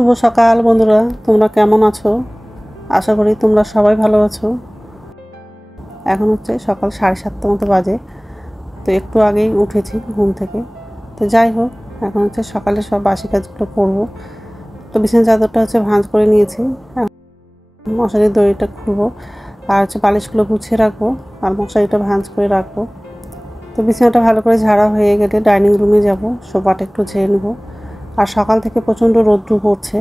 শুভ সকাল বন্ধুরা, তোমরা কেমন আছো? আশা করি তোমরা সবাই ভালো আছো। এখন হচ্ছে সকাল 7:30 মতো বাজে। তো একটু আগেই উঠেছি ঘুম থেকে। তো যাই হোক, এখন হচ্ছে সকালে সব বাসি কাজগুলো করবো। তো বিছানার চাদরটা হচ্ছে ভাঁজ করে নিয়েছি, মশারির দড়িটা খুলবো আর হচ্ছে বালিশগুলো গুছিয়ে রাখবো আর মশারিটা ভাঁজ করে রাখবো। তো বিছানাটা ভালো করে ঝাড়া হয়ে গেলে ডাইনিং রুমে যাব, সোফাটা একটু ঝেড়ে নেবো। আর সকাল থেকে প্রচণ্ড রোদ্দুর পড়ছে।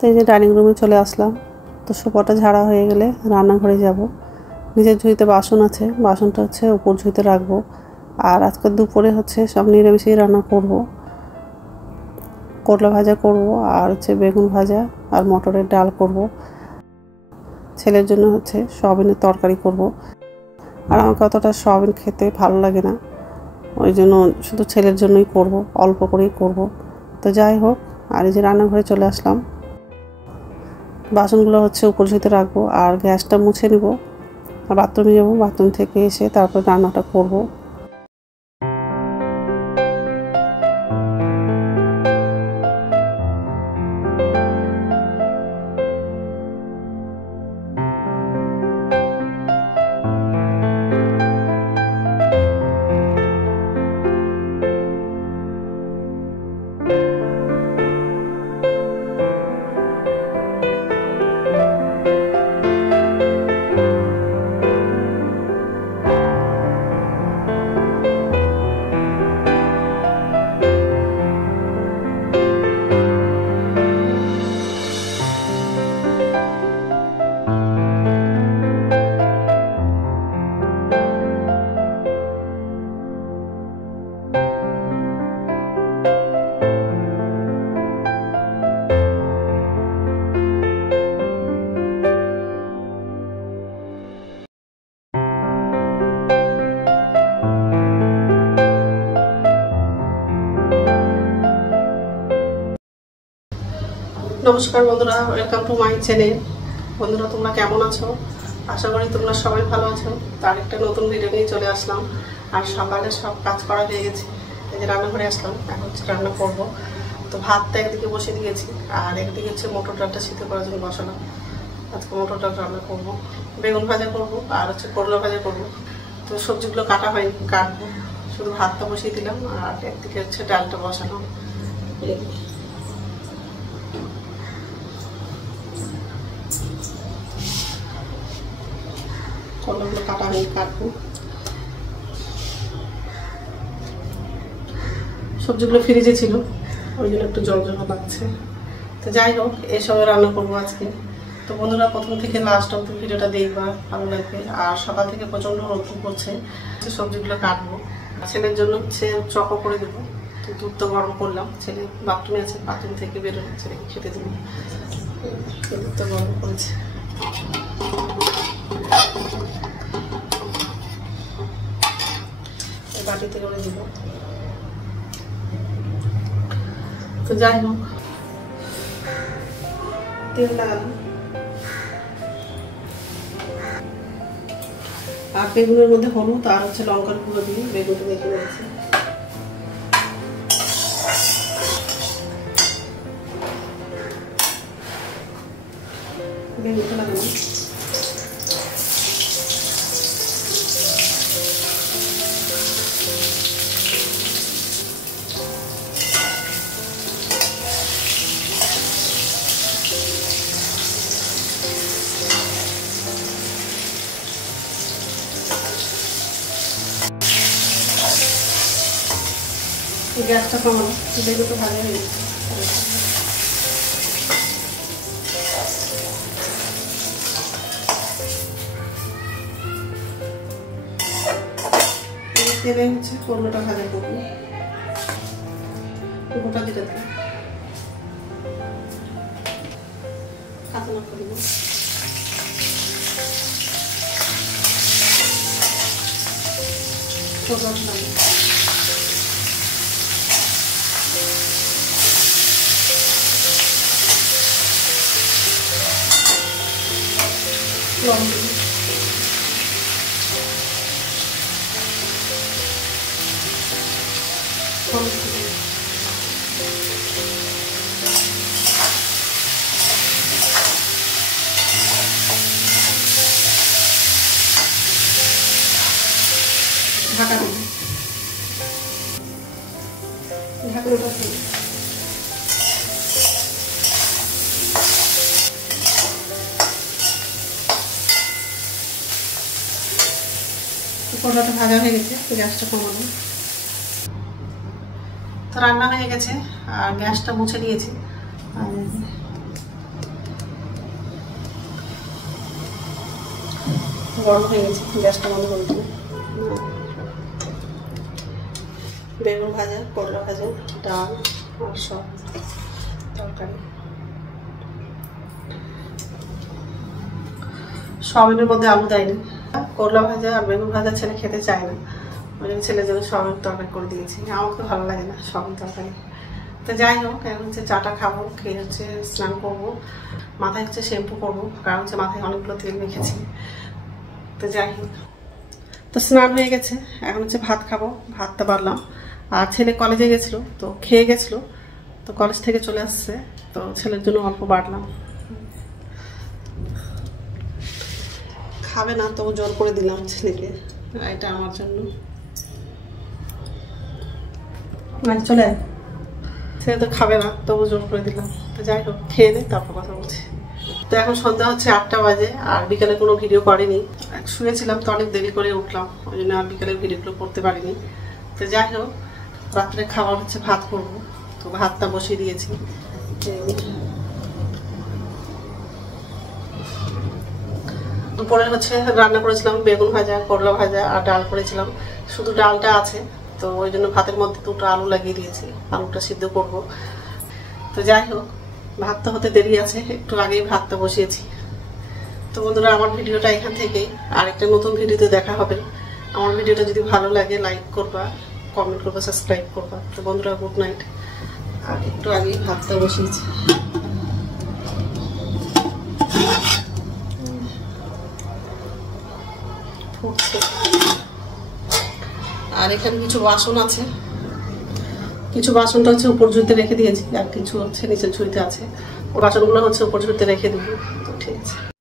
তো এই যে ডাইনিং রুমে চলে আসলাম। তো সোফাটা ঝাড়া হয়ে গেলে রান্নাঘরে যাব। নিচের ঝুড়িতে বাসন আছে, বাসনটা হচ্ছে উপর ঝুড়িতে রাখবো। আর আজকে দুপুরে হচ্ছে সব নিরামিষই রান্না করব। করলা ভাজা করব আর হচ্ছে বেগুন ভাজা আর মটরের ডাল করব। ছেলের জন্য হচ্ছে সয়াবিনের তরকারি করব। আর আমাকে অতটা সয়াবিন খেতে ভালো লাগে না, ওই জন্য শুধু ছেলের জন্যই করব, অল্প করেই করব। তো যাই হোক, আর এই যে রান্নাঘরে চলে আসলাম। বাসনগুলো হচ্ছে উপর ঝুড়িতে রাখবো আর গ্যাসটা মুছে নিব। আর বাথরুমে যাবো, বাথরুম থেকে এসে তারপর রান্নাটা করব। নমস্কার বন্ধুরা, ওয়েলকাম টু মাই চ্যানেল। বন্ধুরা, তোমরা কেমন আছো? আশা করি তোমরা সবাই ভালো আছো। তার একটা নতুন ভিডিও নিয়ে চলে আসলাম। আর সকালে সব কাজ করা হয়ে গেছে, এই যে রান্নাঘরে আসলাম। এখন হচ্ছে রান্না করবো। তো ভাতটা একদিকে বসে দিয়েছি আর একদিকে হচ্ছে মটর ডালটা সিদ্ধ করার জন্য বসালাম। আজকে মটর ডাল রান্না করবো, বেগুন ভাজা করবো আর হচ্ছে করলা ভাজা করবো। তো সবজিগুলো কাটা হয়নি, কাটবো। শুধু ভাতটা বসিয়ে দিলাম আর একদিকে হচ্ছে ডালটা বসালাম। কলাগুলো কাটা হয়ে কাটবো। সবজিগুলো ফ্রিজে ছিল, ওই জন্য একটু জল জল লাগছে। তো যাই হোক, এসবে রান্না করবো আজকে। তো বন্ধুরা, প্রথম থেকে লাস্ট অব্দি ভিডিওটা দেখবা, ভালো লাগবে। আর সকাল থেকে প্রচণ্ড রোদ করছে, সবজিগুলো কাটবো। ছেলের জন্য হচ্ছে চকো করে দেবো। তো দুধ তো গরম করলাম, ছেলে বাথরুমে আছে, বাথরুম থেকে বেরোলে ছেলেকে খেতে দেবো। দুধ তো গরম করেছে, বাটিতে করে দিব। তো যাই হোক, তেল লাগালাম আর বেগুনের মধ্যে হলুদ আর হচ্ছে লঙ্কার গুঁড়ো দিয়ে বেগুনটা দেখে নিয়েছি। বেগুনটা লাগালাম। গ্যাসটা কমানো, বেগুন তো ভালো হয়ে গেছে। তেলে হচ্ছে করলাটা ভাজা করবো, গোটা দিতে দেবো, কাঁচা লঙ্কা দেবো, লবণ দেবো, হলুদ দেবো, ঢাকা দেবো, ঢাকনাটা দেবো। করলাটা ভাজা হয়ে গেছে, গ্যাসটা কমানো। তো রান্না হয়ে গেছে আর গ্যাসটা মুছে নিয়েছি। গরম হয়ে গেছে, গ্যাসটা বন্ধ করে দেবো। বেগুন ভাজা, করলা ভাজা, ডাল আর সব তরকারি। সয়াবিনের মধ্যে আলু দেয়নি। করলা ভাজা আর বেগুন ভাজা ছেলে খেতে চায় না, ওই জন্য ছেলের জন্য সয়াবিন তরকারি করে দিয়েছি। আমার তো ভালো লাগে না সয়াবিন তরকারি। তো যাই হোক, এখন হচ্ছে চাটা খাবো, খেয়ে হচ্ছে স্নান করবো, মাথায় হচ্ছে শ্যাম্পু করবো, কারণ হচ্ছে মাথায় অনেকগুলো তেল মেখেছি। তো যাই হোক, তো স্নান হয়ে গেছে, এখন হচ্ছে ভাত খাবো, ভাতটা বাড়লাম। আর ছেলে কলেজে গেছিলো, তো খেয়ে গেছিলো, তো কলেজ থেকে চলে আসছে, তো ছেলের জন্য অল্প বাড়লাম। খাবে না, তবু জোর করে দিলাম ছেলেকে, এটা আমার জন্য। চলে ছেলে তো খাবে না, তবু জোর করে দিলাম। তো যাই হোক, খেয়ে নেই, তারপর কথা বলছি। তো এখন সন্ধ্যা হচ্ছে 8টা বাজে, আর বিকালে কোনো ভিডিও করিনি। শুয়েছিলাম তো অনেক দেরি করে উঠলাম, ওই জন্য আর বিকালের ভিডিওগুলো করতে পারিনি। তো যাই হোক, রাত্রে খাবার হচ্ছে ভাত করবো, তো ভাতটা বসিয়ে দিয়েছি। দুপুরে হচ্ছে রান্না করেছিলাম বেগুন ভাজা, করলা ভাজা আর ডাল করেছিলাম। শুধু ডালটা আছে, তো ওই জন্য ভাতের মধ্যে 2টা আলু লাগিয়ে দিয়েছি, আলুটা সিদ্ধ করব। তো যাই হোক, ভাতটা হতে দেরি আছে, একটু আগেই ভাতটা বসিয়েছি। তো বন্ধুরা, আমার ভিডিওটা এখান থেকেই, আর একটা নতুন ভিডিওতে দেখা হবে। আমার ভিডিওটা যদি ভালো লাগে লাইক করবা, কমেন্ট করবা, সাবস্ক্রাইব করবা। তো বন্ধুরা, গুড নাইট। আর একটু আগেই ভাতটা বসিয়েছি। আর এখানে কিছু বাসন আছে, কিছু বাসনটা হচ্ছে উপর ঝুড়িতে রেখে দিয়েছি, আর কিছু হচ্ছে নিচের ঝুড়িতে আছে। ও বাসনগুলো হচ্ছে উপর ঝুড়িতে রেখে দিবি। তো ঠিক আছে।